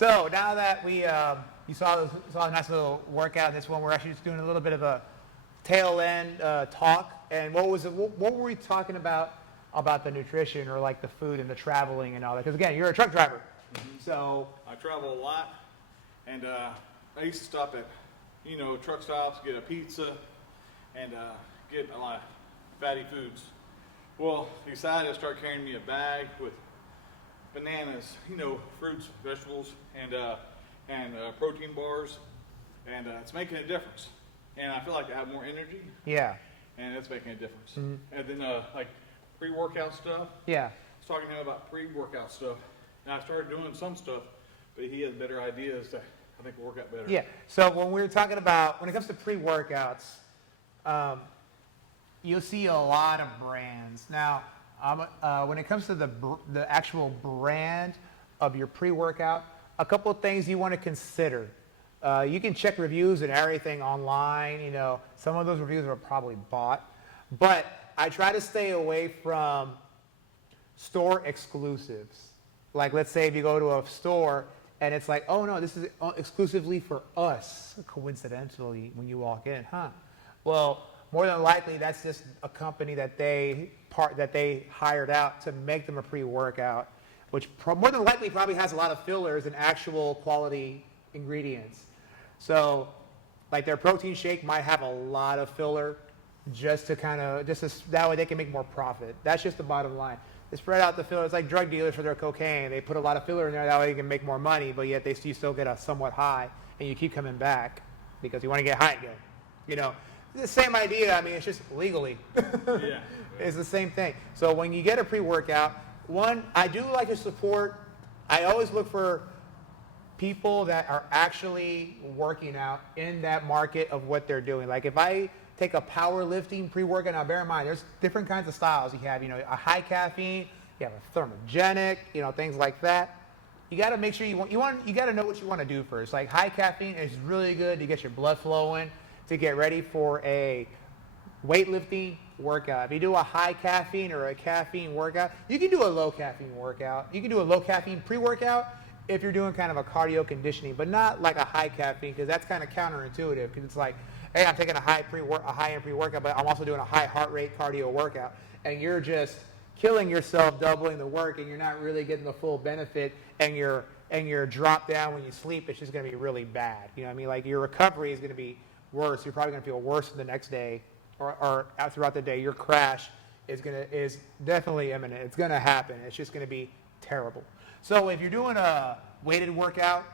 So now that you saw a nice little workout in this one, we're actually just doing a little bit of a tail end talk. And what were we talking about the nutrition or like the food and the traveling and all that? Because again, you're a truck driver, so I travel a lot, and I used to stop at, truck stops, get a pizza, and get a lot of fatty foods. Well, I decided to start carrying me a bag with bananas, fruits, vegetables, and protein bars, and it's making a difference. And I feel like I have more energy. Yeah. And it's making a difference. Mm-hmm. And then like pre-workout stuff. Yeah. I was talking to him about pre-workout stuff, and I started doing some stuff, but he has better ideas that I think will work out better. Yeah. So when we're talking about, when it comes to pre-workouts, you'll see a lot of brands. Now, when it comes to the actual brand of your pre-workout, a couple of things you want to consider. You can check reviews and everything online. Some of those reviews are probably bought. But I try to stay away from store exclusives. Like, let's say if you go to a store and it's like, oh no, this is exclusively for us, coincidentally, when you walk in, Well, more than likely, that's just a company that they hired out to make them a pre-workout, which more than likely probably has a lot of fillers and actual quality ingredients. So, like their protein shake might have a lot of filler, that way they can make more profit. That's just the bottom line. They spread out the filler. It's like drug dealers for their cocaine. They put a lot of filler in there, that way you can make more money, but yet you still get a somewhat high, and you keep coming back because you want to get high again. It's the same idea. I mean, it's just legally. Yeah. It's the same thing. So when you get a pre-workout, one, I do like to support, I always look for people that are actually working out in that market of what they're doing. Like if I take a powerlifting pre-workout, now bear in mind, there's different kinds of styles. You have, a high caffeine, you have a thermogenic, things like that. You got to make sure you got to know what you want to do first. Like high caffeine is really good to get your blood flowing, to get ready for a weightlifting workout. If you do a high caffeine or a caffeine workout, you can do a low caffeine workout. You can do a low caffeine pre-workout if you're doing kind of a cardio conditioning, but not like a high caffeine, because that's kind of counterintuitive, because it's like, hey, I'm taking a high-end pre-workout, but I'm also doing a high heart rate cardio workout, and you're just killing yourself, doubling the work, and you're not really getting the full benefit, and your drop down when you sleep, it's just going to be really bad. You know what I mean? Like your recovery is going to be worse. You're probably going to feel worse the next day or throughout the day. Your crash is definitely imminent. It's going to happen. It's just going to be terrible. So if you're doing a weighted workout,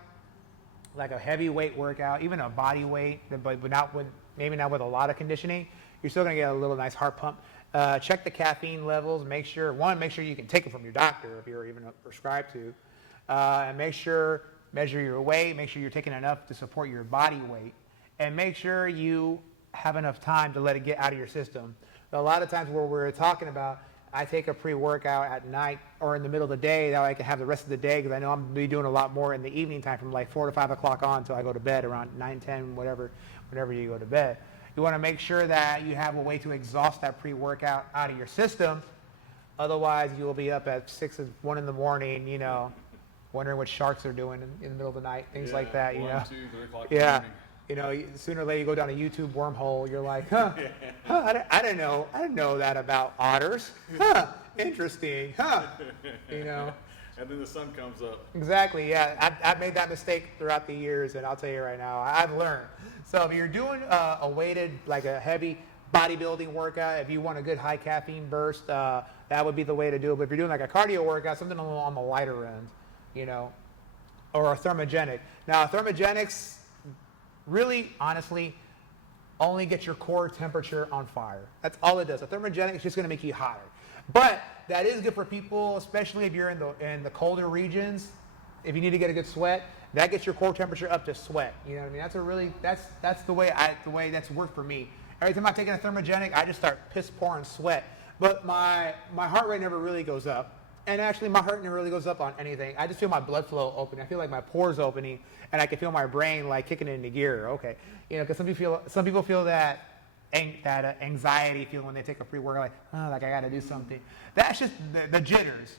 like a heavy weight workout, even a body weight, but maybe not with a lot of conditioning, you're still going to get a little nice heart pump. Check the caffeine levels. Make sure you can take it from your doctor if you're even prescribed to. And measure your weight. Make sure you're taking enough to support your body weight. And make sure you have enough time to let it get out of your system. A lot of times where we're talking about, I take a pre-workout at night or in the middle of the day, that way I can have the rest of the day, because I know I'm going to be doing a lot more in the evening time from like 4 to 5 o'clock on until I go to bed around 9, 10, whatever, whenever you go to bed. You want to make sure that you have a way to exhaust that pre-workout out of your system. Otherwise, you'll be up at 6 or 1 in the morning, wondering what sharks are doing in the middle of the night, things like that. 1, 2, 3 o'clock yeah. in the morning. Sooner or later you go down a YouTube wormhole. You're like, I didn't know that about otters. Interesting. And then the sun comes up. Exactly. Yeah, I've made that mistake throughout the years, and I'll tell you right now, I've learned. So if you're doing a weighted, like a heavy bodybuilding workout, if you want a good high caffeine burst, that would be the way to do it. But if you're doing like a cardio workout, something on the lighter end, or a thermogenic. Now, thermogenics really, honestly, only get your core temperature on fire. That's all it does. A thermogenic is just going to make you hotter. But that is good for people, especially if you're in the colder regions. If you need to get a good sweat, that gets your core temperature up to sweat. You know what I mean? That's the way that's worked for me. Every time I've taken a thermogenic, I just start piss pouring sweat. But my heart rate never really goes up. And actually, my heart never really goes up on anything. I just feel my blood flow open. I feel like my pores opening, and I can feel my brain like kicking into gear. Okay, because some people feel that anxiety feeling when they take a pre-workout, like I got to do something. That's just the jitters.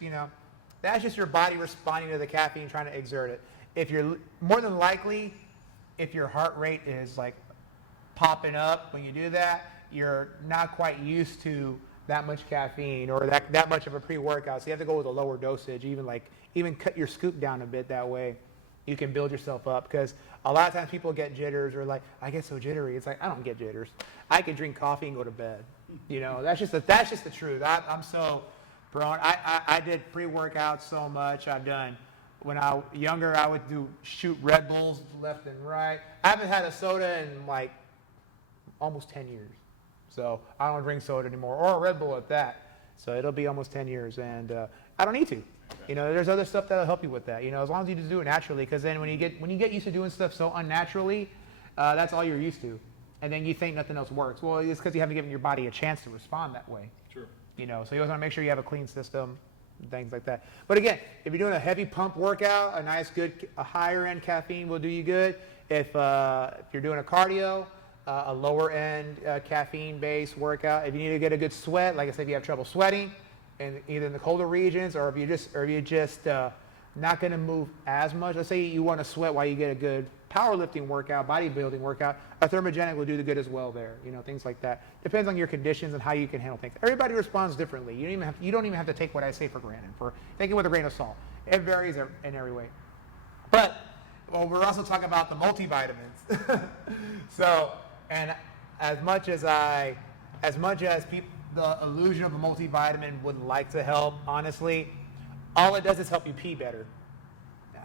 That's just your body responding to the caffeine, trying to exert it. if you're more than likely, if your heart rate is like popping up when you do that, you're not quite used to that much caffeine or that much of a pre-workout. So you have to go with a lower dosage, even cut your scoop down a bit. That way you can build yourself up, because a lot of times people get jitters or like, I get so jittery. It's like, I don't get jitters. I can drink coffee and go to bed. You know, that's just the truth. I'm so prone. I did pre-workout so much. I've done, when I was younger, I would shoot Red Bulls left and right. I haven't had a soda in like almost 10 years. So I don't drink soda anymore, or a Red Bull at that. So it'll be almost 10 years, and I don't need to. You know, there's other stuff that'll help you with that. You know, as long as you just do it naturally, because then when you get used to doing stuff so unnaturally, that's all you're used to, and then you think nothing else works. Well, it's because you haven't given your body a chance to respond that way. Sure. You know, so you always want to make sure you have a clean system, things like that. But again, if you're doing a heavy pump workout, a higher end caffeine will do you good. If you're doing a cardio, a lower end caffeine based workout. If you need to get a good sweat, like I said, if you have trouble sweating, and either in the colder regions, or if you're just not going to move as much. Let's say you want to sweat while you get a good powerlifting workout, bodybuilding workout. A thermogenic will do the good as well there. You know, things like that. Depends on your conditions and how you can handle things. Everybody responds differently. You don't even have to take what I say for granted. Take it with a grain of salt. It varies in every way. But we're also talking about the multivitamins. So. And as much as the illusion of a multivitamin would like to help, honestly, all it does is help you pee better.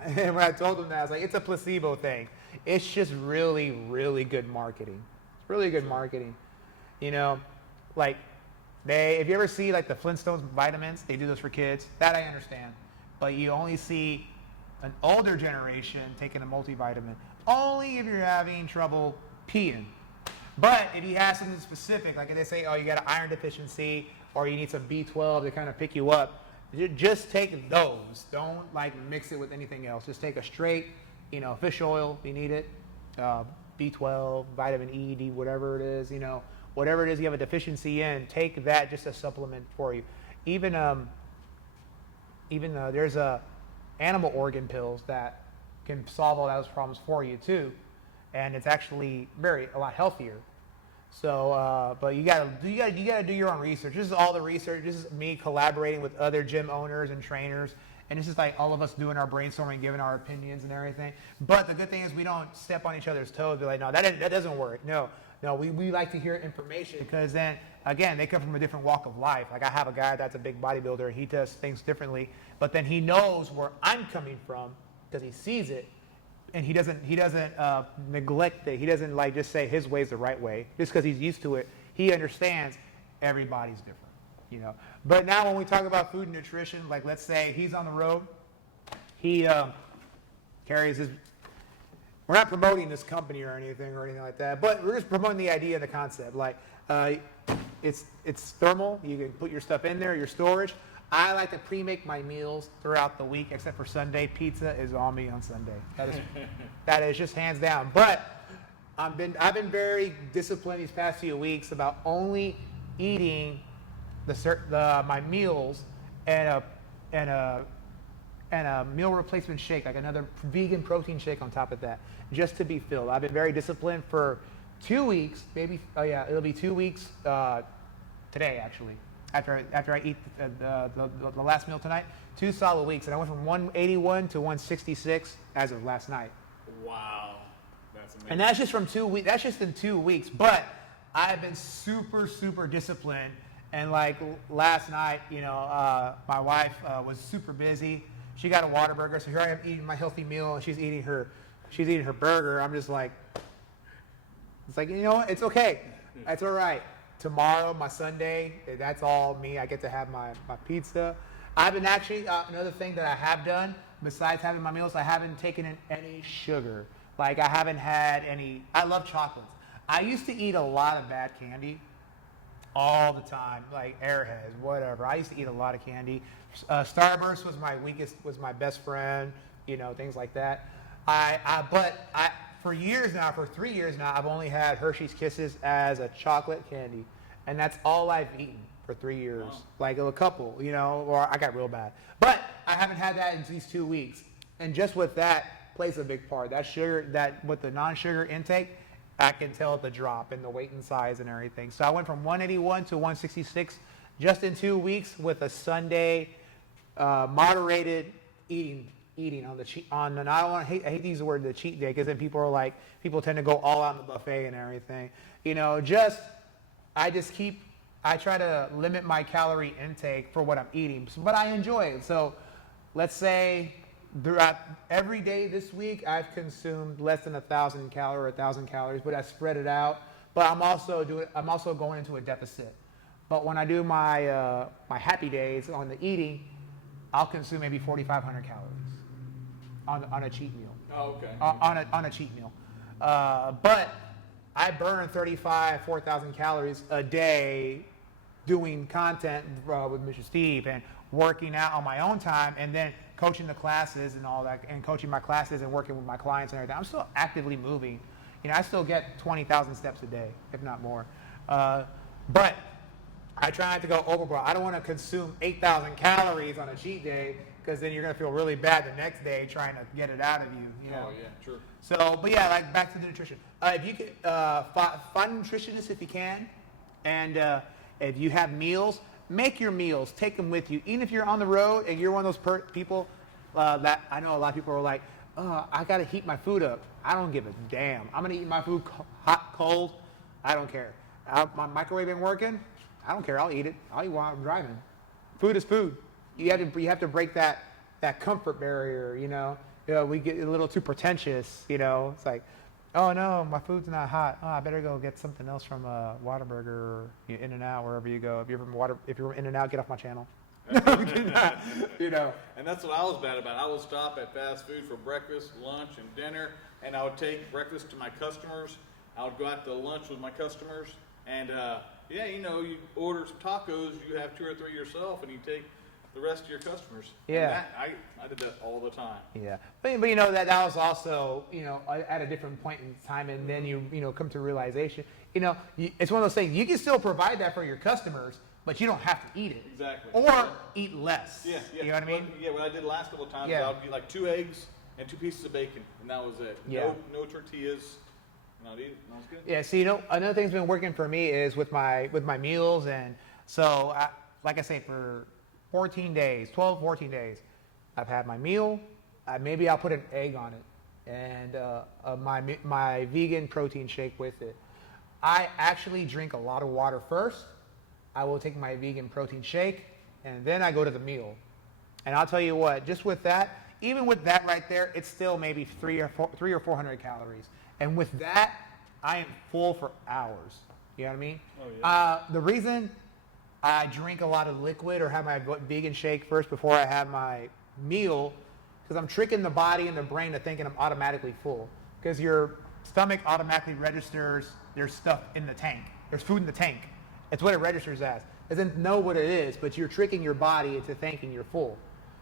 And when I told them that, I was like, it's a placebo thing. It's just really, really good marketing. It's really good marketing. You know, like if you ever see like the Flintstones vitamins, they do those for kids. That I understand. But you only see an older generation taking a multivitamin only if you're having trouble peeing. But if you have something specific, like if they say, oh, you got an iron deficiency, or you need some B12 to kind of pick you up, just take those. Don't like mix it with anything else. Just take a straight, fish oil if you need it, B12, vitamin E, D, whatever it is, whatever it is you have a deficiency in, take that just a supplement for you. Even there's animal organ pills that can solve all those problems for you too. And it's actually a lot healthier. So, but you gotta do your own research. This is all the research. This is me collaborating with other gym owners and trainers, and this is like all of us doing our brainstorming, giving our opinions and everything. But the good thing is we don't step on each other's toes. Be like, no, that doesn't work. No, we like to hear information, because then again, they come from a different walk of life. Like I have a guy that's a big bodybuilder. He does things differently, but then he knows where I'm coming from because he sees it. And he doesn't neglect it. He doesn't like just say his way is the right way just because he's used to it. He understands everybody's different, But now when we talk about food and nutrition, like let's say he's on the road, he carries his. We're not promoting this company or anything like that, but we're just promoting the idea and the concept. Like it's thermal. You can put your stuff in there, your storage. I like to pre-make my meals throughout the week, except for Sunday. Pizza is on me on Sunday. That is just hands down. But I've been very disciplined these past few weeks about only eating my meals and a meal replacement shake, like another vegan protein shake on top of that, just to be filled. I've been very disciplined for 2 weeks, maybe. Oh yeah, it'll be 2 weeks today actually. After I eat the last meal tonight, 2 solid weeks, and I went from 181 to 166 as of last night. Wow, that's amazing. And that's just from 2 weeks. That's just in 2 weeks. But I've been super, super disciplined. And like last night, my wife was super busy. She got a Whataburger, so here I am eating my healthy meal, and she's eating her burger. I'm just like, it's like, it's okay. That's all right. Tomorrow, my Sunday, that's all me. I get to have my pizza. I've been actually, another thing that I have done, besides having my meals, I haven't taken in any sugar. Like I haven't had any, I love chocolates. I used to eat a lot of bad candy all the time, like Airheads, whatever. I used to eat a lot of candy. Starburst was my best friend, things like that. For 3 years now, I've only had Hershey's Kisses as a chocolate candy. And that's all I've eaten for 3 years. Wow. Like a couple, or I got real bad. But I haven't had that in these 2 weeks. And just with that, plays a big part. That sugar, that with the non-sugar intake, I can tell the drop in the weight and size and everything. So I went from 181 to 166 just in 2 weeks with a Sunday moderated eating on the cheat on. And I hate to use the word the cheat day because then people tend to go all out in the buffet and everything. You know, I try to limit my calorie intake for what I'm eating, but I enjoy it. So let's say throughout every day this week, I've consumed less than 1,000 calories, but I spread it out. But I'm also going into a deficit. But when I do my happy days on the eating, I'll consume maybe 4,500 calories on a cheat meal. Oh, okay. On a cheat meal. But I burn 4,000 calories a day doing content with Mr. Steve and working out on my own time, and then coaching the classes and all that, and coaching my classes and working with my clients and everything. I'm still actively moving. You know, I still get 20,000 steps a day, if not more. But I try not to go overboard. I don't want to consume 8,000 calories on a cheat day because then you're going to feel really bad the next day trying to get it out of you. You know? Oh, yeah, true. So, but yeah, like back to the nutrition. If you could find nutritionists if you can, and if you have meals, make your meals, take them with you. Even if you're on the road and you're one of those people that I know a lot of people are like, oh, I got to heat my food up. I don't give a damn. I'm going to eat my food hot, cold. I don't care. My microwave ain't working. I don't care. I'll eat it. I'll eat while I'm driving. Food is food. You have to break that comfort barrier, you know. We get a little too pretentious, you know. It's like, oh no, my food's not hot. Oh, I better go get something else from Whataburger or In-N-Out, wherever you go. If you're from In-N-Out, get off my channel. You know. And that's what I was bad about. I would stop at fast food for breakfast, lunch, and dinner, and I would take breakfast to my customers. I would go out to lunch with my customers, and yeah, you know, you order some tacos, you have 2 or 3 yourself, and you take the rest of your customers. Yeah. And I did that all the time. Yeah. But you know, that was also, you know, at a different point in time, and then you know, come to realization, you know, it's one of those things, you can still provide that for your customers, but you don't have to eat it. Exactly. Or eat less. Yeah, yeah. You know what I mean? Yeah, what I did last couple of times, Yeah. I would get like 2 eggs and 2 pieces of bacon, and that was it. Yeah. No tortillas. Not eat it. That was good. Yeah, so you know, another thing's been working for me is with my meals, and so like I say, for 14 days, 14 days, I've had my meal. Maybe I'll put an egg on it, and my vegan protein shake with it. I actually drink a lot of water first. I will take my vegan protein shake, and then I go to the meal. And I'll tell you what, just with that, even with that right there, it's still maybe 300 or 400 calories. And with that, I am full for hours. You know what I mean? Oh, yeah. The reason I drink a lot of liquid or have my vegan shake first before I have my meal, because I'm tricking the body and the brain to thinking I'm automatically full. Because your stomach automatically registers there's stuff in the tank. There's food in the tank. It's what it registers as. It doesn't know what it is, but you're tricking your body into thinking you're full.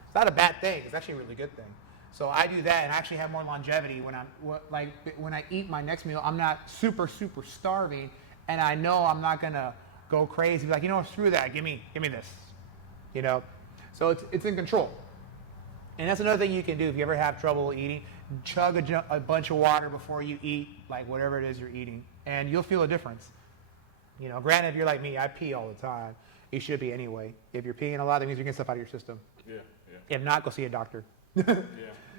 It's not a bad thing. It's actually a really good thing. So I do that, and I actually have more longevity when I eat my next meal. I'm not super starving, and I know I'm not gonna go crazy. Like, you know what, screw that. Give me this. You know, so it's in control. And that's another thing you can do if you ever have trouble eating. Chug a bunch of water before you eat, like whatever it is you're eating, and you'll feel a difference. You know, granted, if you're like me, I pee all the time. You should be anyway. If you're peeing a lot, that means you're getting stuff out of your system. Yeah. If not, go see a doctor. Yeah.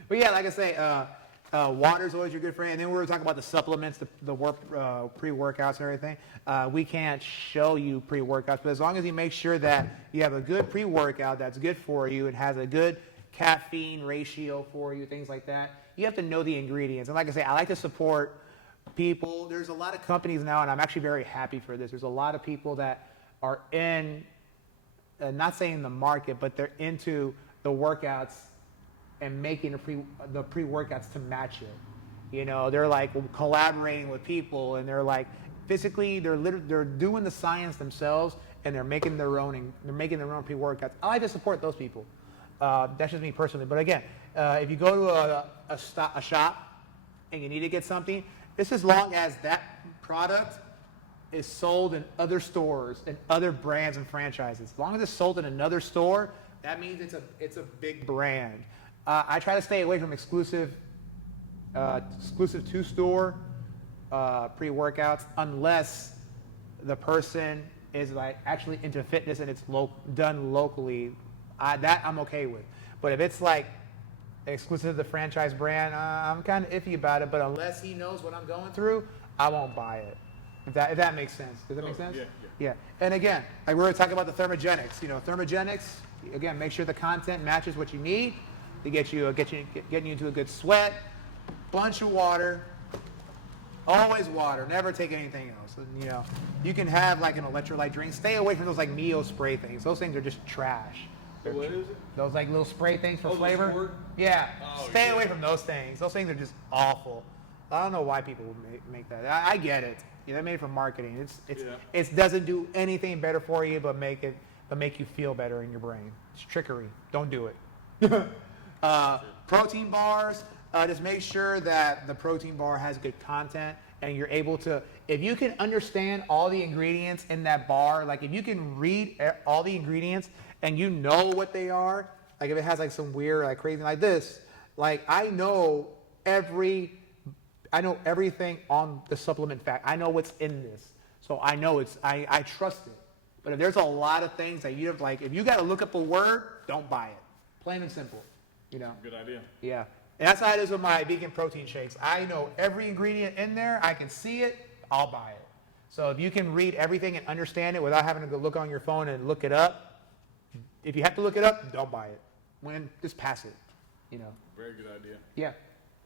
But yeah, like I say, water is always your good friend. And then we were talking about the supplements, the pre-workouts and everything. We can't show you pre-workouts, but as long as you make sure that you have a good pre-workout that's good for you and has a good caffeine ratio for you, things like that, you have to know the ingredients. And like I say, I like to support people. There's a lot of companies now, and I'm actually very happy for this. There's a lot of people that are in, not saying the market, but they're into the workouts and making the pre-workouts to match it. You know, they're like collaborating with people, and they're like physically, they're doing the science themselves, and they're making their own pre-workouts. I like to support those people. That's just me personally. But again, if you go to a shop and you need to get something, just as long as that product is sold in other stores and other brands and franchises. As long as it's sold in another store, that means it's a big brand. I try to stay away from exclusive exclusive to store pre-workouts, unless the person is like actually into fitness and it's done locally. That I'm okay with. But if it's like exclusive to the franchise brand, I'm kind of iffy about it. But unless he knows what I'm going through, I won't buy it. If that makes sense. Does that make sense? Yeah. And again, like we were talking about the Thermogenics. You know, Thermogenics. Again, make sure the content matches what you need to getting you into a good sweat. Bunch of water. Always water. Never take anything else. And, you know, you can have like an electrolyte drink. Stay away from those like Mio spray things. Those things are just trash. What is it? Those like little spray things for the flavor. squirt? Yeah. Oh, Stay yeah. away from those things. Those things are just awful. I don't know why people would make that. I get it. Yeah, they're made for marketing. It doesn't do anything better for you, but make you feel better in your brain. It's trickery. Don't do it. Protein bars. Just make sure that the protein bar has good content and you're able to, if you can understand all the ingredients in that bar, like if you can read all the ingredients and you know what they are, like if it has like some weird, like crazy like this, like I know everything on the supplement fact. I know what's in this. So I know I trust it. But if there's a lot of things that you have, like, if you got to look up a word, don't buy it. Plain and simple, you know? Good idea. Yeah. And that's how it is with my vegan protein shakes. I know every ingredient in there. I can see it. I'll buy it. So if you can read everything and understand it without having to go look on your phone and look it up, if you have to look it up, don't buy it. Just pass it, you know? Very good idea. Yeah.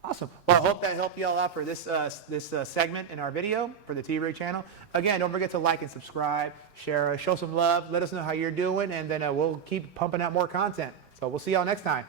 Awesome. Well, I hope that helped you all out for this segment in our video for the T-Rig channel. Again, don't forget to like and subscribe, share, show some love, let us know how you're doing, and then we'll keep pumping out more content. So we'll see y'all next time.